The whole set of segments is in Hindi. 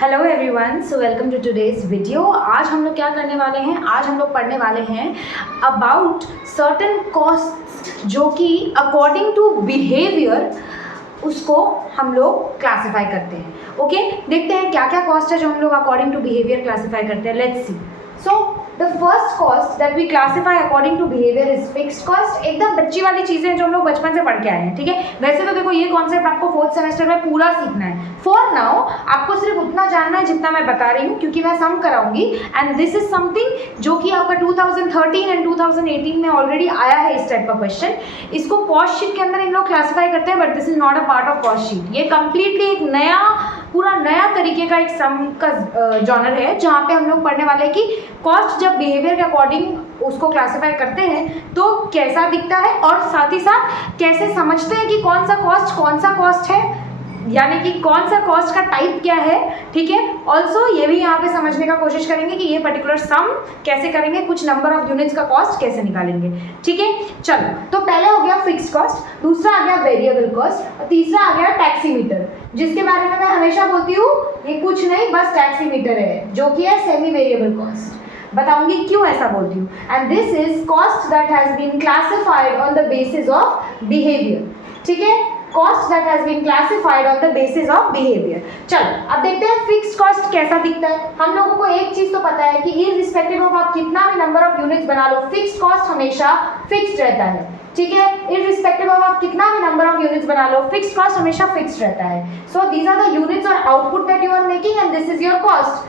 Hello everyone, so welcome to today's video. आज हम लोग क्या करने वाले हैं, आज हम लोग पढ़ने वाले हैं अबाउट सर्टेन कॉस्ट जो कि अकॉर्डिंग टू बिहेवियर उसको हम लोग क्लासिफाई करते हैं। ओके, देखते हैं क्या क्या कॉस्ट है जो हम लोग अकॉर्डिंग टू बिहेवियर क्लासिफाई करते हैं। Let's see. So the first cost that we classify according to behaviour is fixed cost. एकदम बच्ची वाली चीज़ें जो हम लोग बचपन से पढ़ के आए हैं, ठीक है। वैसे तो देखो ये कॉन्सेप्ट आपको फोर्थ सेमेस्टर में पूरा सीखना है। फॉर नाउ आपको सिर्फ उतना जानना है जितना मैं बता रही हूँ, क्योंकि मैं सम कराऊंगी एंड दिस इज समथिंग जो कि आपका 2013 एंड 2018 में ऑलरेडी आया है इस टाइप का क्वेश्चन। इसको कॉस्ट शीट के अंदर इन लोग क्लासिफाई करते हैं, but this is not a part of cost sheet. ये कंप्लीटली एक पूरा नया तरीके का एक सम का जॉनर है, जहाँ पे हम लोग पढ़ने वाले हैं कि कॉस्ट जब बिहेवियर के अकॉर्डिंग उसको क्लासिफाई करते हैं तो कैसा दिखता है, और साथ ही साथ कैसे समझते हैं कि कौन सा कॉस्ट है, यानी कि कौन सा कॉस्ट का टाइप क्या है, ठीक है। ऑल्सो ये भी यहाँ पे समझने का कोशिश करेंगे कि ये पर्टिकुलर सम कैसे करेंगे, कुछ नंबर ऑफ यूनिट्स का कॉस्ट कैसे निकालेंगे, ठीक है। चलो, तो पहले हो गया फिक्स्ड कॉस्ट, दूसरा आ गया वेरिएबल कॉस्ट, और तीसरा आ गया टैक्सीमीटर, जिसके बारे में मैं हमेशा बोलती हूँ ये कुछ नहीं बस टैक्सीमीटर है, जो कि है सेमी वेरिएबल कॉस्ट। बताऊंगी क्यों ऐसा बोलती हूँ। And this is cost that has been classified on the basis of behaviour, ठीक है। Cost that has been classified on the basis of behaviour. चलो अब देखते हैं फिक्स्ड कॉस्ट कैसा दिखता है। हम लोगों को एक चीज तो पता है कि इररिस्पेक्टिव ऑफ आप कितना भी नंबर ऑफ यूनिट्स बना लो, फिक्स्ड कॉस्ट हमेशा फिक्स्ड रहता है, ठीक है। इररिस्पेक्टिव ऑफ आप कितना भी नंबर ऑफ यूनिट्स बना लो, फिक्स्ड कॉस्ट हमेशा फिक्स्ड रहता है। So these are the units और output that you are making and this is your cost.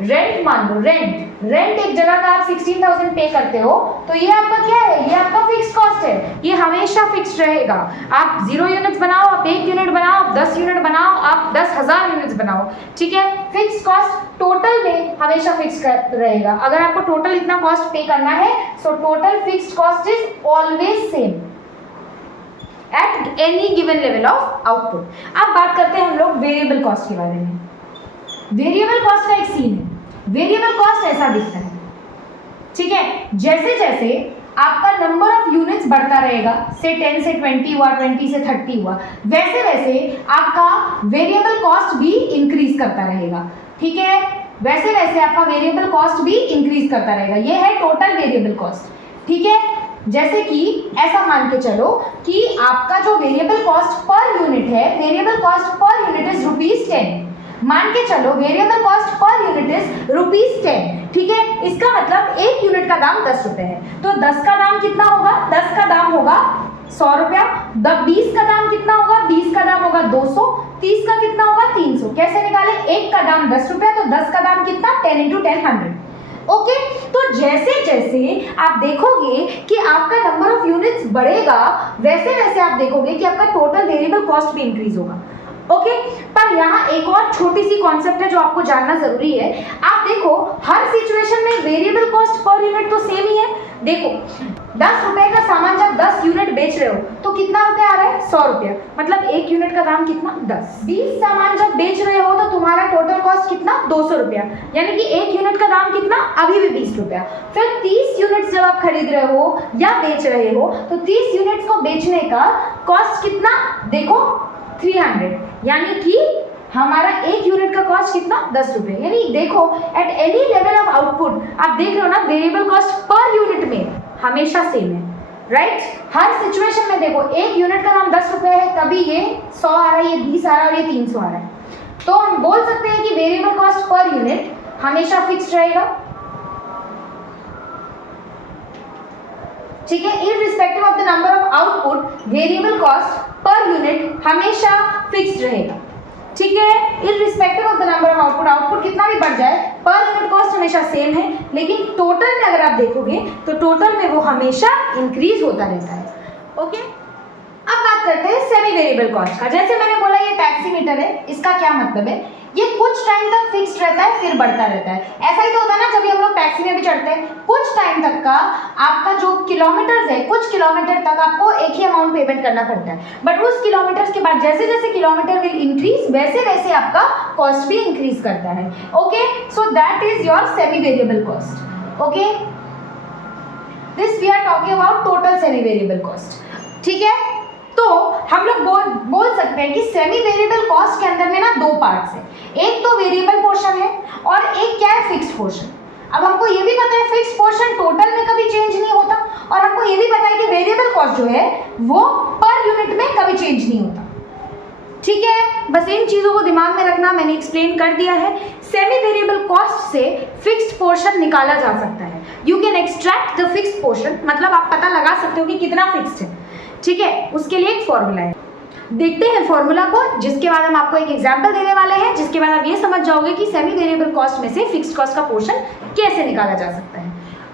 Rent मान लो, रेंट एक जगह का आप 16,000 पे करते हो, तो ये आपका क्या है, ये आपका फिक्स्ड कॉस्ट है, ये हमेशा फिक्स्ड रहेगा। आप 0 यूनिट्स बनाओ, आप 1 यूनिट बनाओ, आप 10 यूनिट बनाओ, आप 10,000 यूनिट्स बनाओ, ठीक है। फिक्स्ड कॉस्ट टोटल में हमेशा फिक्स्ड रहेगा। अगर आपको टोटल इतना कॉस्ट पे करना है, so total fixed cost is always same at any given level of output. अब बात करते हैं हम लोग वेरिएबल कॉस्ट के बारे में। वेरिएबल कॉस्ट का एक सीन है। वेरिएबल कॉस्ट ऐसा दिखता है, ठीक है। जैसे जैसे आपका नंबर ऑफ यूनिट्स बढ़ता रहेगा, से 10 से 20 हुआ, 20 से 30 हुआ, वैसे वैसे आपका वेरिएबल कॉस्ट भी इंक्रीज करता रहेगा, ठीक है। वैसे वैसे आपका वेरिएबल कॉस्ट भी इंक्रीज करता रहेगा। ये है टोटल वेरिएबल कॉस्ट, ठीक है। जैसे कि ऐसा मान के चलो कि आपका जो वेरिएबल कॉस्ट पर यूनिट है, variable cost per unit is ₹10। मान के चलो variable cost per unit is ₹10, ठीक है। इसका मतलब 1 यूनिट का दाम 10 रुपए है, तो 10 का दाम कितना होगा, 10 का दाम होगा 100 रुपया। 20 का दाम कितना होगा, 20 का दाम होगा 200, 30 का कितना होगा 300। कैसे निकाले, 1 का दाम 10 रुपया, तो 10 का दाम कितना, 10 × 10 100। ओके, तो जैसे जैसे आप देखोगे कि आपका नंबर ऑफ यूनिट्स बढ़ेगा, वैसे वैसे आप देखोगे कि आपका टोटल वेरिएबल कॉस्ट भी इंक्रीज होगा। ओके, पर यहाँ एक और छोटी सी कॉन्सेप्ट है जो आपको जानना जरूरी है। आप देखो हर सिचुएशन में वेरिएबल कॉस्ट पर यूनिट तो सेम ही है। देखो 10 रुपए का सामान जब 10 यूनिट बेच रहे हो तो कितना रुपए आ रहा है, 100 रुपया, मतलब 1 यूनिट का दाम कितना, 10। 20 सामान जब बेच रहे हो तो तुम्हारा टोटल कॉस्ट कितना, 200 रुपया, यानी कि 1 यूनिट का दाम कितना, अभी भी 20 रुपया। फिर 30 यूनिट्स जब आप खरीद रहे हो या बेच रहे हो, तो 30 यूनिट्स को बेचने का कॉस्ट कितना, देखो 300, यानी कि हमारा 1 यूनिट का कॉस्ट कितना, 10 रुपए। यानी देखो at any level of output आप देख रहे हो ना, वेरिएबल कॉस्ट पर यूनिट में हमेशा सेम है, राइट। हर सिचुएशन में देखो 1 यूनिट का दाम 10 रुपए है, तभी ये 100 आ रहा है, ये 20 आ रहा है और ये 300 आ रहा है। तो हम बोल सकते हैं कि वेरिएबल कॉस्ट पर यूनिट हमेशा फिक्स्ड रहेगा, ठीक है। Irrespective of the number of output, variable cost per unit हमेशा फिक्स्ड रहेगा, ठीक है। Irrespective of the number of output, output कितना भी बढ़ जाए, पर यूनिट कॉस्ट हमेशा सेम है, लेकिन टोटल में अगर आप देखोगे तो टोटल में वो हमेशा इंक्रीज होता रहता है। ओके, अब बात करते हैं सेमी वेरिएबल कॉस्ट का। जैसे मैंने बोला ये टैक्सीमीटर है, इसका क्या मतलब है, ये कुछ टाइम तक फिक्स्ड रहता है फिर बढ़ता रहता है। ऐसा ही तो होता है ना, जब हम लोग टैक्सी में भी चढ़ते हैं, कुछ टाइम तक का आपका जो किलोमीटर्स है, कुछ किलोमीटर तक आपको एक ही अमाउंट पेमेंट करना पड़ता है, बट उस किलोमीटर्स के बाद जैसे जैसे किलोमीटर विल इंक्रीज, वैसे वैसे आपका कॉस्ट भी इंक्रीज करता है। Okay, so that is your semi variable cost. Okay, this we are talking about total semi variable cost, ठीक है। तो हम लोग बोल सकते हैं कि सेमी वेरिएबल कॉस्ट के अंदर में ना दो पार्ट्स है, एक तो वेरिएबल पोर्शन है और एक क्या है, फिक्स्ड पोर्शन। अब हमको ये भी पता है फिक्स्ड पोर्शन टोटल में कभी चेंज नहीं होता, और हमको ये भी पता है कि वेरिएबल कॉस्ट जो है वो पर यूनिट में कभी चेंज नहीं होता। ठीक है, बस इन चीजों को दिमाग में रखना, मैंने एक्सप्लेन कर दिया है। सेमी वेरिएबल कॉस्ट से फिक्स्ड पोर्शन निकाला जा सकता है। You can extract the fixed portion, मतलब आप पता लगा सकते हो कि कितना फिक्स्ड है। ठीक है, उसके लिए एक फॉर्मूला है, देखते हैं फॉर्मूला को, जिसके बाद हम आपको एक एग्जांपल देने वाले हैं, जिसके बाद आप ये समझ जाओगे कि सेमी वेरिएबल कॉस्ट में से फिक्स्ड कॉस्ट का पोर्शन कैसे निकाला जा सकता है।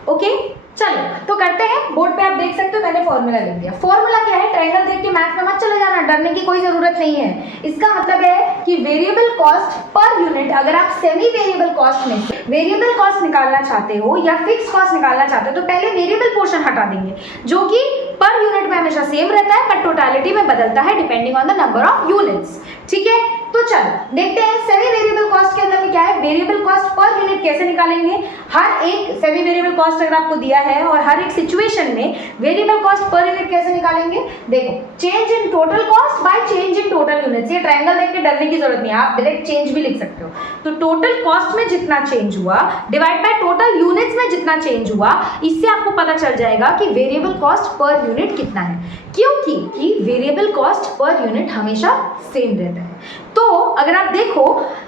ओके, चलो तो करते हैं। बोर्ड पे आप देख सकते हो मैंने फॉर्मूला लिख दिया। फॉर्मूला क्या है, ट्रायंगल देख के मैथ में मत चले जाना, डरने की कोई जरूरत नहीं है। इसका मतलब है कि वेरिएबल कॉस्ट पर यूनिट, अगर आप सेमी वेरिएबल कॉस्ट में से वेरिएबल कॉस्ट निकालना चाहते हो या फिक्स कॉस्ट निकालना चाहते हो, तो पहले वेरिएबल पोर्शन हटा देंगे, जो कि पर यूनिट में हमेशा सेम रहता है बट टोटलिटी में बदलता है depending on the number of units. ठीक है, तो चलो देखते हैं सेमी वेरिएबल कॉस्ट के अंदर में क्या है, वेरिएबल कॉस्ट पर यूनिट कैसे निकालेंगे। हर एक सेमी वेरिएबल कॉस्ट अगर आपको दिया है और हर एक सिचुएशन में वेरिएबल कॉस्ट पर यूनिट कैसे निकालेंगे, देखो change in total cost by change in total units. ये ट्रायंगल देख के डरने की जरूरत नहीं है, आप डायरेक्ट चेंज भी लिख सकते हो। तो टोटल कॉस्ट में जितना चेंज हुआ डिवाइड बाय टोटल यूनिट्स में जितना चेंज हुआ, इससे आपको पता चल जाएगा कि वेरिएबल कॉस्ट पर यूनिट कितना है, क्योंकि वेरिएबल कॉस्ट पर यूनिट हमेशा सेम रहता है। तो अगर आप देखो,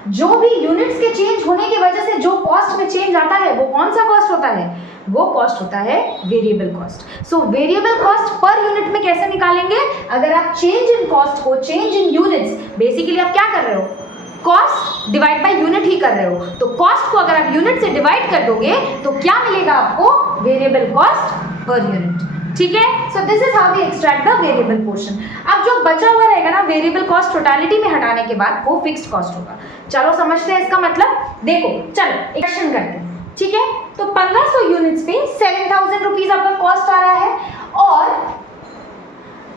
जो भी यूनिट्स के चेंज होने की वजह से जो कॉस्ट में चेंज आता है वो कौन सा कॉस्ट होता है, वो कॉस्ट होता है variable cost. So variable cost per unit में कैसे निकालेंगे, अगर आप चेंज इन कॉस्ट को चेंज इन यूनिट्स, बेसिकली आप क्या कर रहे हो, कॉस्ट डिवाइड बाय यूनिट ही कर रहे हो। तो कॉस्ट को अगर आप यूनिट से डिवाइड कर दोगे तो क्या मिलेगा आपको, वेरिएबल कॉस्ट पर यूनिट। ठीक है, so this is how we extract the variable portion. अब जो बचा हुआ रहेगा ना वेरिएबल कॉस्ट टोटलिटी में हटाने के बाद, वो फिक्स्ड कॉस्ट होगा। चलो समझते हैं इसका मतलब। देखो चलो एक्शन करते हैं। ठीक है, तो 1500 यूनिट्स पे 7000 रुपीज आपका कॉस्ट आ रहा है और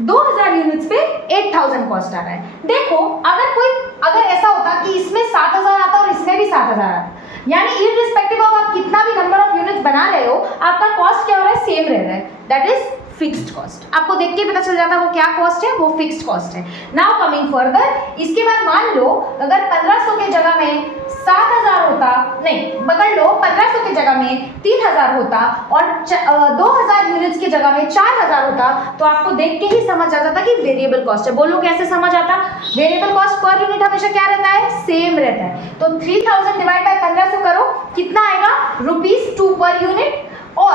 2000 यूनिट्स पे 8000 कॉस्ट आ रहा है। देखो अगर ऐसा होता कि इसमें 7000 आता और इसमें भी 7000 आता, यानी इररिस्पेक्टिव ऑफ आप कितना भी नंबर ऑफ यूनिट्स बना रहे हो, आपका कॉस्ट क्या हो रहा है, सेम रह रहा है, दैट इज फिक्स्ड कॉस्ट। आपको देख के पता चल जाता है वो क्या कॉस्ट है, वो फिक्स्ड कॉस्ट है। नाउ कमिंग फर्दर, इसके बाद मान लो अगर 1500 के जगह में 7000 होता, नहीं पकड़ लो 1500 की जगह में 3000 होता और 2000 यूनिट्स की जगह में 4000 होता, तो आपको देख के ही समझ आ जाता कि वेरिएबल कॉस्ट है। बोलो कैसे समझ आता, वेरिएबल कॉस्ट पर यूनिट हमेशा क्या रहता है, सेम रहता है। तो 3000 डिवाइड बाय 1500 करो, कितना आएगा, ₹2 पर यूनिट, और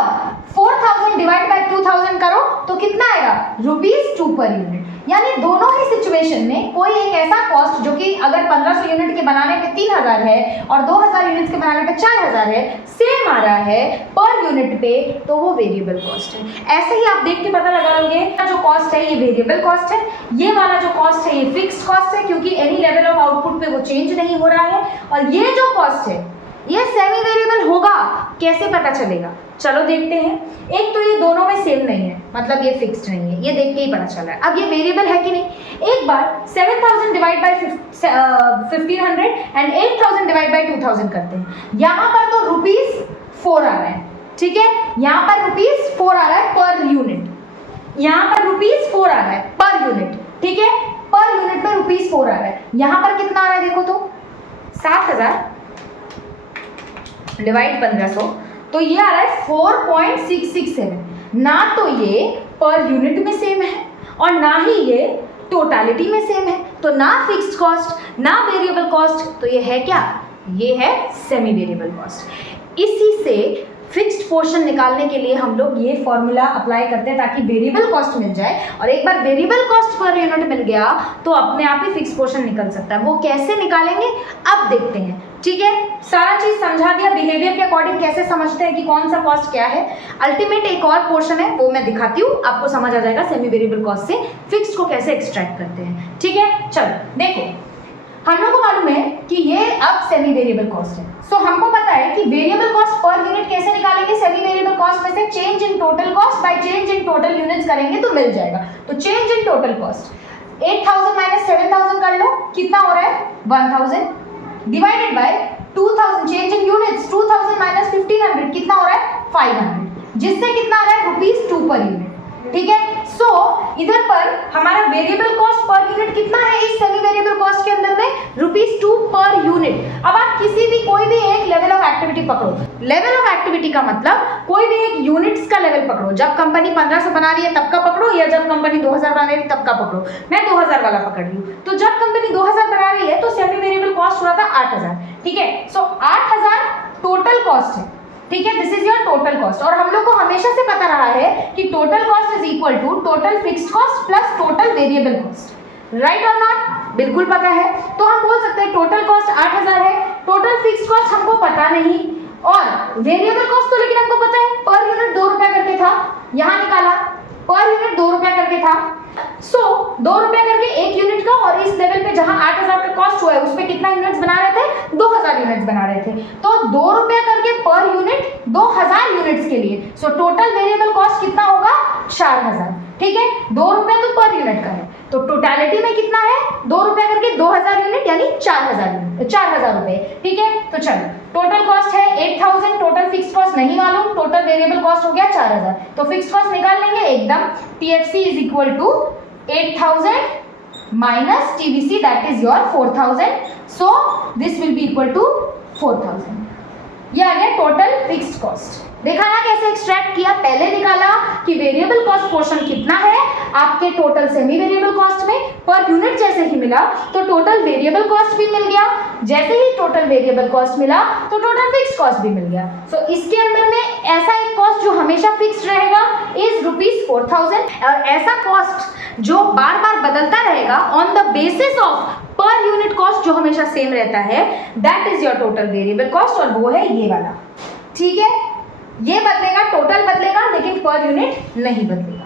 4000 डिवाइड बाय 2000 करो तो कितना आएगा, ₹2 पर यूनिट। यानी दोनों ही सिचुएशन में कोई एक ऐसा कॉस्ट जो कि अगर 1500 यूनिट के बनाने पे 3000 है और 2000 यूनिट्स के बनाने पे 4000 है, सेम आ रहा है पर यूनिट पे, तो वो वेरिएबल कॉस्ट है। ऐसे ही आप देख के पता लगा लोगे जो कॉस्ट है ये वेरिएबल कॉस्ट है, ये वाला जो कॉस्ट है ये फिक्स्ड कॉस्ट है, क्योंकि एनी लेवल ऑफ आउटपुट पे वो चेंज नहीं हो रहा है, और ये जो कॉस्ट है ये सेमी वेरिएबल होगा, कैसे पता चलेगा, चलो देखते हैं। एक तो ये दोनों में सेम नहीं है, मतलब ये फिक्स्ड नहीं है, ये देख के ही पता चल रहा है। अब ये वेरिएबल है कि नहीं, एक बार 7000 divide by 1500 and 8000 divide by 2000 करते हैं। यहाँ पर तो ₹4 आ रहा है, ठीक है, यहाँ पर ₹4 आ रहा है पर यूनिट, यहाँ पर ₹4 आ रहा है पर यूनिट, ठीक है, पर यूनिट में ₹4 आ रहा है। यहाँ पर कितना आ रहा है देखो तो 7000 डिवाइड 1500, तो ये आ रहा है 4.667। ना तो ये पर यूनिट में सेम है और ना ही ये टोटलिटी में सेम है, तो ना फिक्स्ड कॉस्ट ना वेरिएबल कॉस्ट, तो ये है क्या, ये है सेमी वेरिएबल कॉस्ट। इसी से फिक्स्ड पोर्शन निकालने के लिए हम लोग ये फॉर्मूला अप्लाई करते हैं ताकि वेरिएबल कॉस्ट मिल जाए, और एक बार वेरिएबल कॉस्ट पर यूनिट मिल गया तो अपने आप ही फिक्स्ड पोर्शन निकल सकता है। वो कैसे निकालेंगे अब देखते हैं। ठीक है, सारा चीज समझा दिया, बिहेवियर के अकॉर्डिंग कैसे समझते हैं कि कौन सा कॉस्ट क्या है। अल्टीमेट एक और पोर्शन है वो मैं दिखाती हूँ, आपको समझ आ जाएगा सेमी वेरिएबल कॉस्ट से फिक्स्ड को कैसे एक्सट्रैक्ट करते हैं। ठीक है, चलो देखो, हम लोग को मालूम है कि ये अब सेमी वेरिएबल कॉस्ट है। सो हमको पता है कि वेरिएबल कॉस्ट पर यूनिट कैसे निकालेंगे, सेमी वेरिएबल कॉस्ट में से change in total cost by change in total units करेंगे तो मिल जाएगा। तो change in total cost 8000 minus 7000 कर लो, कितना हो रहा है 1000, divided by 2000 change in units, 2000 minus 1500 कितना हो रहा है 500, जिससे कितना आ रहा है ₹2 पर यूनिट। ठीक है। सो इधर पर हमारा वेरिएबल कॉस्ट पर यूनिट कितना है इस सेमी वेरिएबल कॉस्ट के अंदर में, ₹2 पर यूनिट। अब आप किसी भी कोई भी एक लेवल ऑफ एक्टिविटी पकड़ो, लेवल ऑफ एक्टिविटी का मतलब कोई भी एक यूनिट्स का लेवल पकड़ो, जब कंपनी 1500 बना रही है तब का पकड़ो, या जब कंपनी 2000 बना रही है तब का पकड़ो। मैं 2000 वाला पकड़ रही हूँ। तो जब कंपनी 2000 बना रही है तो सेमी वेरिएबल कॉस्ट हुआ था 8000, ठीक है। सो 8000 टोटल कॉस्ट है, ठीक है, this is your total cost. और हम लोग को हमेशा से पता रहा है कि total cost is equal to total fixed cost plus total variable cost, right or not? बिल्कुल पता है। तो हम बोल सकते हैं टोटल कॉस्ट 8000 है, टोटल फिक्स्ड कॉस्ट हमको पता नहीं, और वेरिएबल कॉस्ट तो लेकिन हमको पता है, पर यूनिट 2 रुपया करके था, यहां निकाला पर यूनिट 2 रुपया करके था। सो 2 रुपया करके एक यूनिट का, और इस लेवल पे जहां 8000 का कॉस्ट हुआ है उस पे कितना यूनिट्स बना रहे थे, 2000 यूनिट्स बना रहे थे। तो 2 रुपया करके पर यूनिट 2000 यूनिट्स के लिए, सो टोटल वेरिएबल कॉस्ट कितना होगा, 4000, ठीक है। 2 रुपया तो पर यूनिट का है, तो टोटलिटी में कितना है, 2 रुपया करके 2000 यूनिट यानी 4000 रुपए, ठीक है। तो चलो टोटल कॉस्ट है 8000, टोटल फिक्स्ड कॉस्ट नहीं मालूम, टोटल वेरिएबल कॉस्ट हो गया 4000, तो फिक्स्ड कॉस्ट निकाल लेंगे एकदम। TFC is equal to 8000 minus TVC that is your 4000, so this will be equal to 4000। ये आ गया टोटल फिक्स्ड कॉस्ट। देखा ना कैसे एक्सट्रैक्ट किया, पहले निकाला कि वेरिएबल कॉस्ट पोर्शन कितना है आपके टोटल सेमी वेरिएबल कॉस्ट में, पर यूनिट जैसे ही मिला तो टोटल वेरिएबल कॉस्ट भी मिल गया, जैसे ही टोटल वेरिएबल कॉस्ट मिला तो टोटल फिक्स्ड कॉस्ट भी मिल गया। सो इसके अंदर में ऐसा एक कॉस्ट जो हमेशा फिक्स्ड रहेगा इज ₹4000, और ऐसा कॉस्ट जो बार बार बदलता रहेगा on the basis of per unit cost जो हमेशा सेम रहता है, that is your total variable cost, और वो है ये वाला, ठीक है। ये बदलेगा, टोटल बदलेगा, लेकिन पर यूनिट नहीं बदलेगा।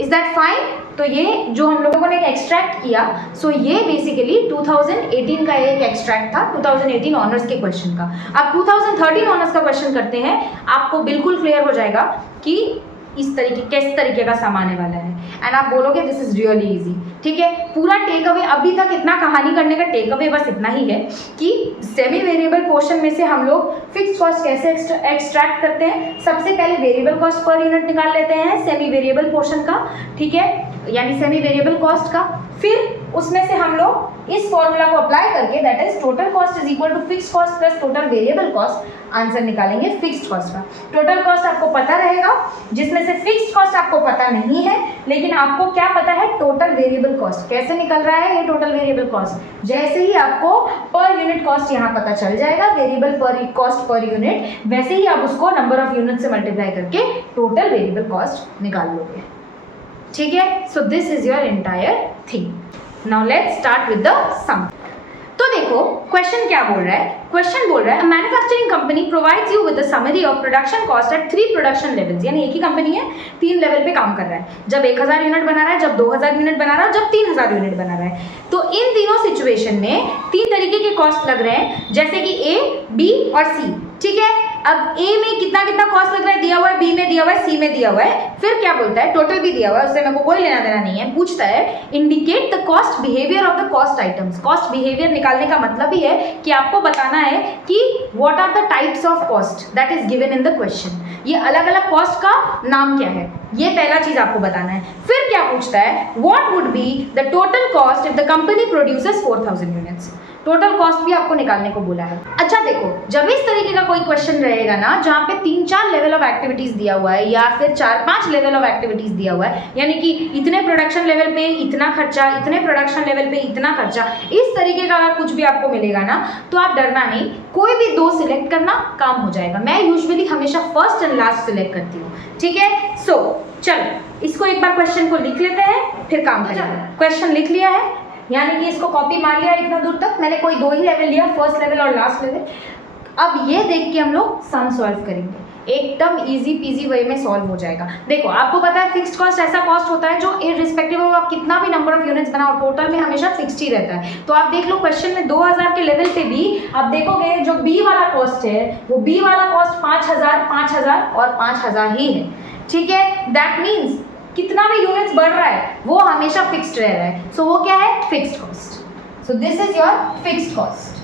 Is that fine? तो ये जो हम लोगों ने एक्सट्रैक्ट किया, सो ये बेसिकली 2018 का एक एक्सट्रैक्ट था, 2018 ऑनर्स के क्वेश्चन का। अब 2013 ऑनर्स का क्वेश्चन करते हैं, आपको बिल्कुल क्लियर हो जाएगा कि इस तरीके किस तरीके का सम आने वाला है, एंड आप बोलोगे दिस इज रियली इजी, ठीक है। पूरा टेक अवे अभी तक इतना कहानी करने का टेक अवे बस इतना ही है कि सेमी वेरिएबल पोर्शन में से हम लोग फिक्स्ड कॉस्ट कैसे एक्सट्रैक्ट करते हैं। सबसे पहले वेरिएबल कॉस्ट पर यूनिट निकाल लेते हैं सेमी वेरिएबल पोर्शन का, ठीक है, यानी सेमी वेरिएबल कॉस्ट का। फिर उसमें से हम लोग इस फॉर्मूला को अप्लाई करके, that is total cost is equal to fixed cost plus total variable cost, answer निकालेंगे फिक्स्ड कॉस्ट का। टोटल कॉस्ट आपको पता रहेगा, जिसमें से फिक्स्ड कॉस्ट आपको पता नहीं है, लेकिन आपको क्या पता है, टोटल वेरिएबल कॉस्ट कैसे निकल रहा है। ये टोटल वेरिएबल कॉस्ट जैसे ही आपको पर यूनिट कॉस्ट यहाँ पता चल जाएगा, वेरिएबल पर कॉस्ट पर यूनिट, वैसे ही आप उसको नंबर ऑफ यूनिट से मल्टीप्लाई करके टोटल वेरिएबल कॉस्ट निकाल लोगे, ठीक है। So this is your entire thing. Now let's start with the sum. तो देखो क्वेश्चन क्या बोल रहा है, क्वेश्चन बोल रहा है manufacturing company provides you with the summary of production cost at 3 production levels, यानी एक ही कंपनी है 3 लेवल पे काम कर रहा है, जब 1000 यूनिट बना रहा है, जब 2000 यूनिट बना रहा है, जब 3000 यूनिट बना रहा है। तो इन तीनों सिचुएशन में 3 तरीके के कॉस्ट लग रहे हैं, जैसे कि A, B और C, ठीक है। अब A में कितना कितना कॉस्ट लग रहा है दिया हुआ है, B में दिया हुआ है, C में दिया हुआ है, फिर क्या बोलता है, टोटल भी दिया हुआ है, उससे मेरे को कोई लेना देना नहीं है। पूछता है indicate the cost behaviour of the cost items. Cost behaviour निकालने का मतलब ही है कि आपको बताना है कि what are the types of cost that is given in the question. ये अलग अलग कॉस्ट का नाम क्या है, ये पहला चीज आपको बताना है। फिर क्या पूछता है, what would be the total cost if the company produces 4000 units. Total cost भी आपको निकालने को बोला है। अच्छा देखो, जब इस तरीके का कोई क्वेश्चन रहेगा ना, जहाँ पे 3-4 लेवल ऑफ एक्टिविटीज दिया हुआ है, या फिर 4-5 लेवल ऑफ एक्टिविटीज दिया हुआ है, यानी कि इतने प्रोडक्शन लेवल पे इतना खर्चा, इतने प्रोडक्शन लेवल पे इतना खर्चा, इस तरीके का अगर कुछ भी आपको मिलेगा ना, तो आप डरना नहीं, कोई भी 2 सिलेक्ट करना, काम हो जाएगा। मैं यूजुअली हमेशा फर्स्ट एंड लास्ट सिलेक्ट करती हूँ, ठीक है। सो चलो इसको एक बार क्वेश्चन को लिख लेते हैं, फिर काम करेंगे। क्वेश्चन लिख लिया है, यानी कि इसको कॉपी मार लिया इतना दूर तक, मैंने कोई 2 ही लेवल लिया, फर्स्ट लेवल और लास्ट लेवल। अब ये देख के हम लोग सम सॉल्व करेंगे, एकदम इजी पीजी वे में सॉल्व हो जाएगा। देखो आपको पता है फिक्स्ड कॉस्ट ऐसा कॉस्ट होता है जो इररिस्पेक्टिव ऑफ आप कितना भी नंबर ऑफ यूनिट्स बनाओ, टोटल में हमेशा फिक्स्ड ही रहता है। तो आप देख लो क्वेश्चन में 2000 के लेवल पे भी आप देखोगे जो बी वाला कॉस्ट है, वो बी वाला कॉस्ट 5000, 5000 और 5000 ही है, ठीक है। दैट मीन्स कितना भी यूनिट्स बढ़ रहा है वो हमेशा फिक्स्ड रह रहा है। सो वो क्या है, fixed cost. So this is your fixed cost.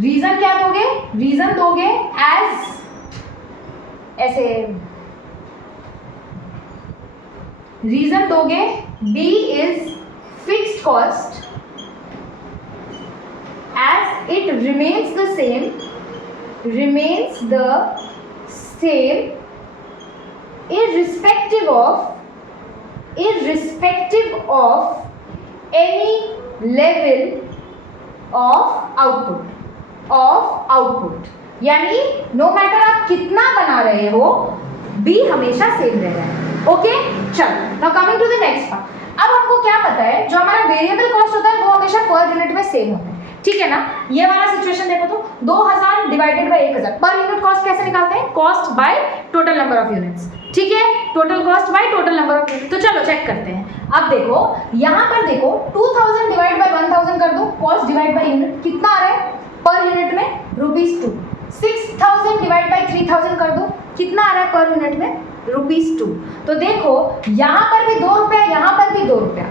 Reason क्या दोगे, रीजन दोगे एज ऐसे रीजन दोगे B is fixed cost as it remains the same irrespective of any level of output यानी नो मैटर आप कितना बना रहे हो B हमेशा सेम रह रहा है। ओके, चलो now coming to the next part. अब हमको क्या पता है, जो हमारा वेरिएबल कॉस्ट होता है वो हमेशा पर यूनिट में सेम होता है, ठीक है ना। ये वाला सिचुएशन देखो तो 2000 divided by 1000, per unit cost कैसे निकालते हैं, cost by total number of units, ठीक है, total cost by total number of unit. तो चलो चेक करते हैं। अब देखो यहाँ पर देखो 2000 डिवाइड बाय 1000 कर दो, कॉस्ट डिवाइड बाय यूनिट कितना आ रहा है पर यूनिट में ₹2। 6000 डिवाइड बाय 3000 कर दो, कितना आ रहा है पर यूनिट में ₹2। तो देखो यहाँ पर भी 2 रुपया, यहाँ पर भी 2 रुपया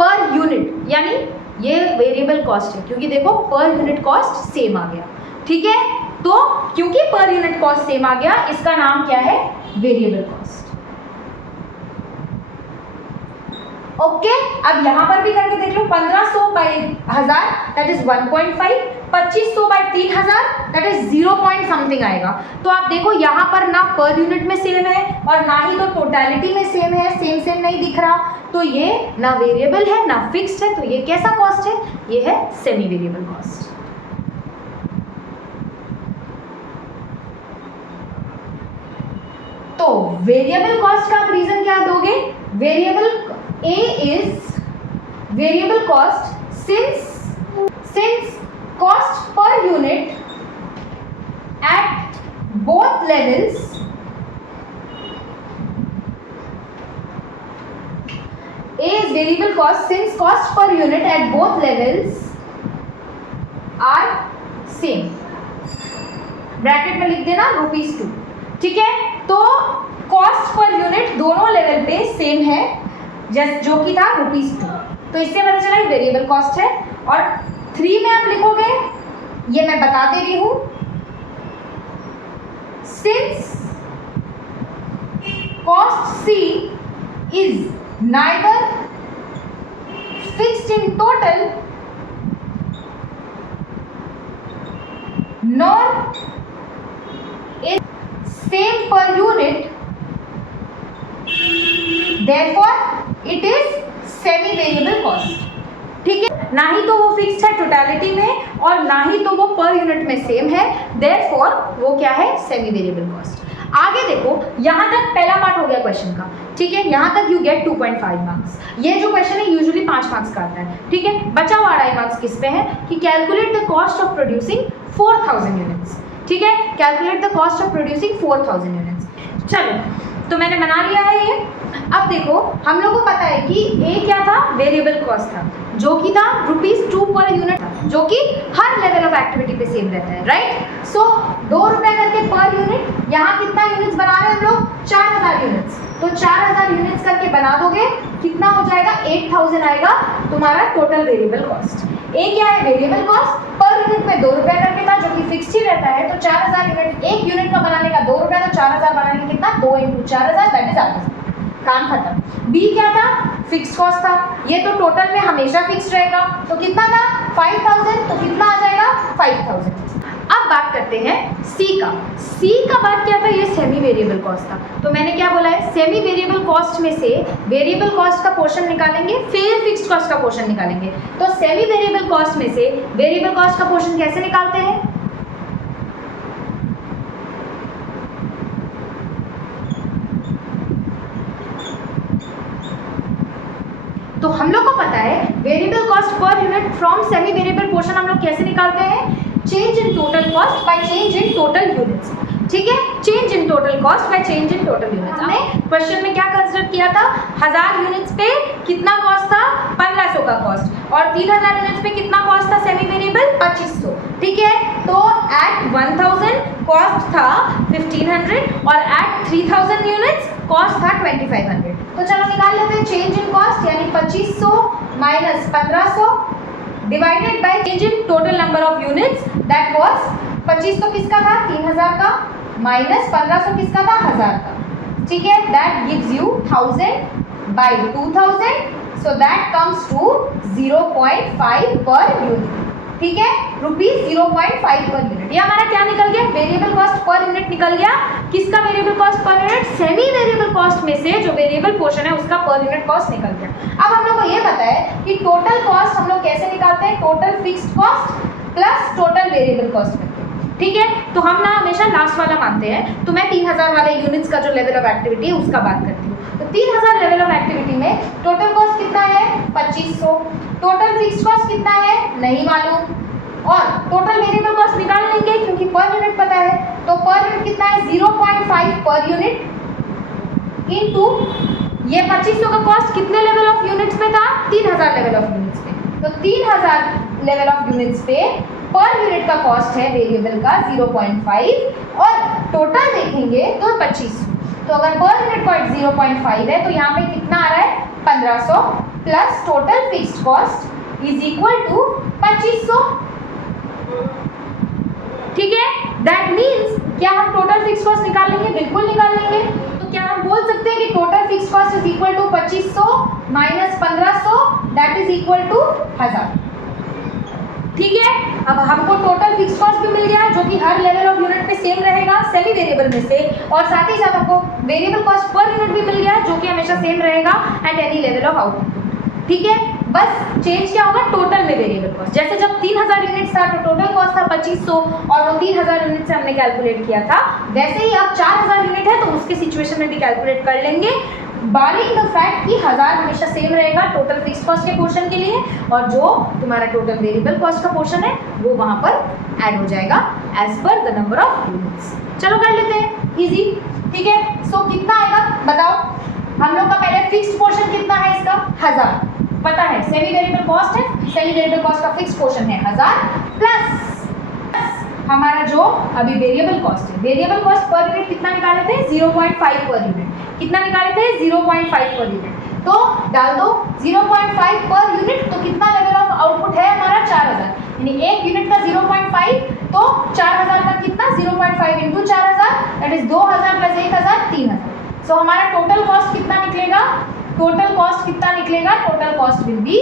पर यूनिट, यानी ये वेरिएबल कॉस्ट है क्योंकि देखो पर यूनिट कॉस्ट सेम आ गया, ठीक है। तो क्योंकि पर यूनिट कॉस्ट सेम आ गया, इसका नाम क्या है, वेरिएबल कॉस्ट। ओके, अब यहां पर भी करके देख लो, 1500 by 1000 that is 1.5, 2500 by 3000 that is 0 point something आएगा। तो आप देखो यहाँ पर ना पर यूनिट में सेम है और ना ही तो टोटलिटी में सेम है, सेम नहीं दिख रहा, तो ये ना वेरिएबल है ना फिक्स्ड है, तो ये कैसा कॉस्ट है, ये है सेमी वेरिएबल कॉस्ट। तो वेरिएबल कॉस्ट का आप रीजन क्या दोगे, variable A is variable cost since cost per unit at both levels A is variable cost since cost per unit at both levels are same, bracket में लिख देना ₹2, ठीक है। तो कॉस्ट पर यूनिट दोनों लेवल पे सेम है, जो कि था ₹2, तो इससे पता चला ये वेरिएबल कॉस्ट है। और 3 में आप लिखोगे, ये मैं बता दे रही हूं, since cost C is neither fixed in total nor is same per unit, therefore it is semi variable cost, ठीक है। ना ही तो वो फिक्स्ड है टोटलिटी में और ना ही तो वो पर यूनिट में सेम है, therefore वो क्या है, सेमी वेरिएबल कॉस्ट। आगे देखो, यहाँ तक पहला पार्ट हो गया क्वेश्चन का, ठीक है। यहाँ तक यू गेट 2.5 मार्क्स। ये जो क्वेश्चन है यूजुअली 5 मार्क्स का आता है, ठीक है। बचा हुआ 2.5 मार्क्स किस पे है कि calculate the cost of producing 4000 units, ठीक है, calculate the cost of producing 4000 units. चलो, तो मैंने बना लिया है ये। अब देखो, हम लोग को पता है कि A क्या था, वेरिएबल कॉस्ट था, जो कि था ₹2 पर यूनिट था, जो कि हर लेवल ऑफ एक्टिविटी पे सेम रहता है, राइट। सो 2 रुपया करके पर यूनिट, यहाँ कितना यूनिट्स बना रहे हैं हम लोग, 4000 यूनिट्स, तो 4000 यूनिट्स करके बना दोगे, कितना हो जाएगा, 8000 आएगा तुम्हारा टोटल वेरिएबल कॉस्ट। A क्या है, वेरिएबल कॉस्ट, पर यूनिट में 2 रुपया करके था, जो कि फिक्स्ड ही रहता है, तो 4000 यूनिट, एक यूनिट का बनाने का 2 रुपया, तो 4000 बनाने का कितना, 2 × 4000 दैट इज 8000, काम खत्म। B क्या था, फिक्स्ड कॉस्ट था, ये तो टोटल में हमेशा फिक्स्ड रहेगा, तो कितना था 5000, तो कितना आ जाएगा 5000। अब बात करते हैं C का। C का बात क्या था, ये सेमी वेरिएबल कॉस्ट था। तो मैंने क्या बोला है, सेमी वेरिएबल कॉस्ट में से वेरिएबल कॉस्ट का पोर्शन निकालेंगे, फिर फिक्स्ड कॉस्ट का पोर्शन निकालेंगे। तो सेमी वेरिएबल कॉस्ट में से वेरिएबल कॉस्ट का पोर्शन कैसे निकालते हैं, तो हम लोग को पता है variable cost per unit from semi variable portion हम लोग कैसे निकालते हैं, change in total cost by change in total units, ठीक है, change in total cost by change in total units. हमने क्वेश्चन में क्या कंसीडर किया था, 1000 यूनिट्स पे कितना कॉस्ट था, 1500 का कॉस्ट, और 3000 यूनिट्स पे कितना कॉस्ट था सेमी वेरिएबल, 2500, ठीक है। तो एट 1000 कॉस्ट था 1500 और एट 3000 यूनिट्स कॉस्ट था 2500। तो चलो निकाल लेते हैं चेंज इन कॉस्ट, यानी 2500 minus 1500 divided by change in total number of units, that was 2500 किसका था, 3000 का, माइनस 1500 किसका था, 1000 का, ठीक है, that gives you 1000 by 2000, so that comes to 0.5 per unit. ठीक है, ₹0.5 पर यूनिट। ये हमारा क्या निकल गया? वेरिएबल कॉस्ट पर यूनिट निकल गया। किसका variable cost per unit? Semi variable cost में से जो वेरिएबल पोर्शन है उसका पर यूनिट कॉस्ट निकल गया। अब हम लोग को ये पता है कि टोटल कॉस्ट हम लोग कैसे निकालते हैं? Total fixed cost plus total variable cost में। ठीक है, तो हम ना हमेशा लास्ट वाला मानते हैं, तो मैं 3000 वाले यूनिट्स का जो लेवल ऑफ एक्टिविटी है उसका बात करती हूँ। तो 3000 लेवल ऑफ एक्टिविटी में टोटल कॉस्ट कितना है? 2500। टोटल फिक्स्ड कॉस्ट कितना है? नहीं मालूम। और टोटल वेरिएबल कॉस्ट निकाल लेंगे क्योंकि पर यूनिट पता है। तो पर यूनिट कितना है? 0.5 पर यूनिट इनटू ये 2500 का कॉस्ट कितने लेवल ऑफ यूनिट्स में था? 3000 लेवल ऑफ यूनिट्स पे। तो 3000 लेवल ऑफ यूनिट्स पे पर यूनिट का कॉस्ट है वेरिएबल का 0.5 और टोटल देखेंगे तो 2500। तो अगर पर यूनिट कॉस्ट 0.5 है तो यहाँ पे कितना आ रहा है? 1500 plus total fixed cost is equal to 2500। ठीक है, दैट मीन्स क्या हम टोटल फिक्स्ड कॉस्ट निकाल लेंगे? बिल्कुल निकाल लेंगे। तो क्या हम बोल सकते हैं कि total fixed cost is equal to 2500 minus 1500 that is equal to 1000। ठीक है, अब हमको टोटल फिक्स्ड कॉस्ट भी मिल गया जो कि हर लेवल ऑफ यूनिट पे सेम रहेगा सेमी वेरिएबल में से, और साथ ही साथ हमको वेरिएबल कॉस्ट पर यूनिट भी मिल गया जो कि हमेशा सेम रहेगा at any level of output. ठीक है, बस चेंज क्या होगा? टोटल में वेरिएबल कॉस्ट। जैसे जब 3000 यूनिट्स था तो टोटल कॉस्ट था 2500 और वो 3000 यूनिट से हमने कैलकुलेट किया था, वैसे ही अब 4000 यूनिट है तो उसके सिचुएशन में भी कैलकुलेट कर लेंगे, बारिंग द फैक्ट कि 1000 हमेशा सेम रहेगा टोटल फिक्स्ड कॉस्ट के पोर्शन के लिए, और जो तुम्हारा टोटल वेरिएबल कॉस्ट का पोर्शन है वो वहां पर ऐड हो जाएगा as per the number of units. चलो कर लेते हैं, इजी। ठीक है, सो कितना आएगा बताओ? हम लोग का पहले फिक्स्ड पोर्शन कितना है इसका? 1000 पता है। सेमी वेरिएबल कॉस्ट है, सेमी वेरिएबल कॉस्ट का फिक्स्ड पोर्शन है 1000 प्लस हमारा जो अभी वेरिएबल कॉस्ट है। वेरिएबल कॉस्ट पर यूनिट कितना निकाले थे? 0.5 पर यूनिट। कितना निकाले थे? 0.5 पर यूनिट। तो डाल दो 0.5 पर यूनिट, तो कितना लेवल ऑफ आउटपुट है हमारा? 4000। यानी एक यूनिट का 0.5 तो 4000 का कितना? 0.5 इंटू 4000 दैट इज 2000 प्लस 1000 3000। सो हमारा टोटल कॉस्ट कितना निकलेगा? टोटल कॉस्ट कितना निकलेगा? Total cost will be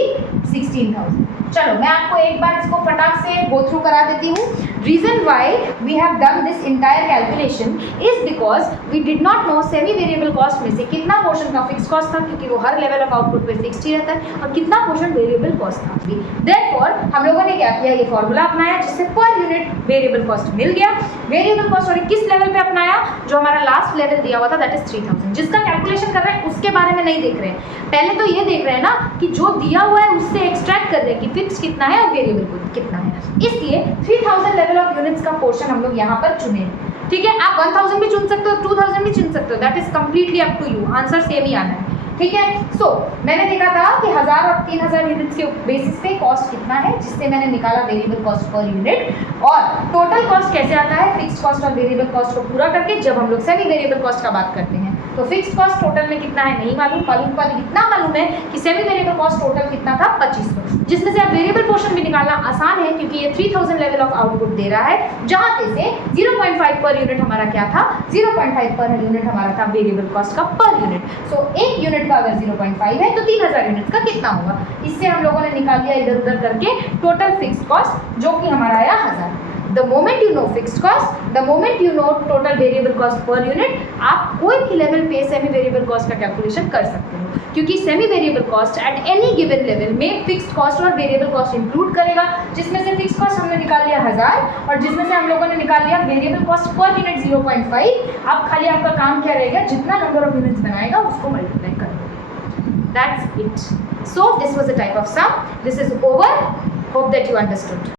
16000। चलो मैं आपको एक बार इसको फटाक से गो थ्रू करा देती हूँ। Reason why we have done this entire calculation is because we did not know semi variable cost में से कितना पोर्शन का फिक्स कॉस्ट था, क्योंकि वो हर लेवल ऑफ आउटपुट पे फिक्स्ड ही रहता है, और कितना पोर्शन वेरिएबल कॉस्ट था। देयरफॉर हम लोगों ने क्या किया? ये फॉर्मूला अपनाया जिससे पर यूनिट वेरिएबल कॉस्ट मिल गया। वेरिएबल कॉस्ट और किस लेवल पे अपनाया? जो हमारा लास्ट लेवल दिया हुआ था दैट इज 3000। जिसका कैलकुलेशन कर रहे हैं उसके बारे में नहीं देख रहे हैं, पहले तो ये देख रहे हैं ना कि जो दिया हुआ है उससे एक्सट्रैक्ट कर रहे हैं कि फिक्स कितना है और वेरिएबल कितना है। इसलिए 3000 लेवल ऑफ यूनिट्स का पोर्शन हम लोग यहाँ पर चुने। ठीक है, आप 1000 भी चुन सकते हो, 2000 भी चुन सकते हो, that is completely up to you. Answer same ही आना है। ठीक है, सो मैंने देखा था कि 1000 और 3000 यूनिट्स के बेसिस पे कॉस्ट कितना है, जिससे मैंने निकाला वेरिएबल कॉस्ट पर यूनिट। और टोटल कॉस्ट कैसे आता है? फिक्स्ड कॉस्ट और वेरिएबल कॉस्ट को पूरा करके जब हम लोग सेमी वेरिएबल कॉस्ट का बात करते हैं। तो फिक्स्ड कॉस्ट टोटल में कितना है नहीं मालूम, पर इतना मालूम है कि सेमी वेरिएबल कॉस्ट टोटल कितना था? 2500, जिसमें से आप वेरिएबल पोर्शन भी निकालना आसान है क्योंकि ये 3000 लेवल ऑफ आउटपुट दे रहा है, जहां पे से 0.5 पर यूनिट हमारा क्या था? 0.5 पर यूनिट हमारा था वेरिएबल कॉस्ट का पर यूनिट। सो एक यूनिट का अगर 0.5 है तो 3000 यूनिट्स का कितना होगा? इससे हम लोगों ने निकाल दिया इधर उधर करके टोटल फिक्स्ड कॉस्ट, जो कि हमारा आया 1000। The moment you know fixed cost, the moment you know total variable cost per unit, आप कोई भी लेवल पे सेमी वेरिएबल कॉस्ट का कैलकुलेशन कर सकते हो, क्योंकि semi variable cost at any given level में फिक्स्ड कॉस्ट और वेरिएबल कॉस्ट इंक्लूड करेगा, जिसमें से फिक्स्ड कॉस्ट हमने निकाल लिया 1000 और जिसमें से हम लोगों ने निकाल लिया वेरिएबल कॉस्ट पर यूनिट 0.5। अब खाली आपका काम क्या रहेगा? जितना नंबर ऑफ यूनिट्स बनाएगा उसको मल्टीप्लाई कर दो। That's it. So this was a type of sum. This is over. Hope that you understood.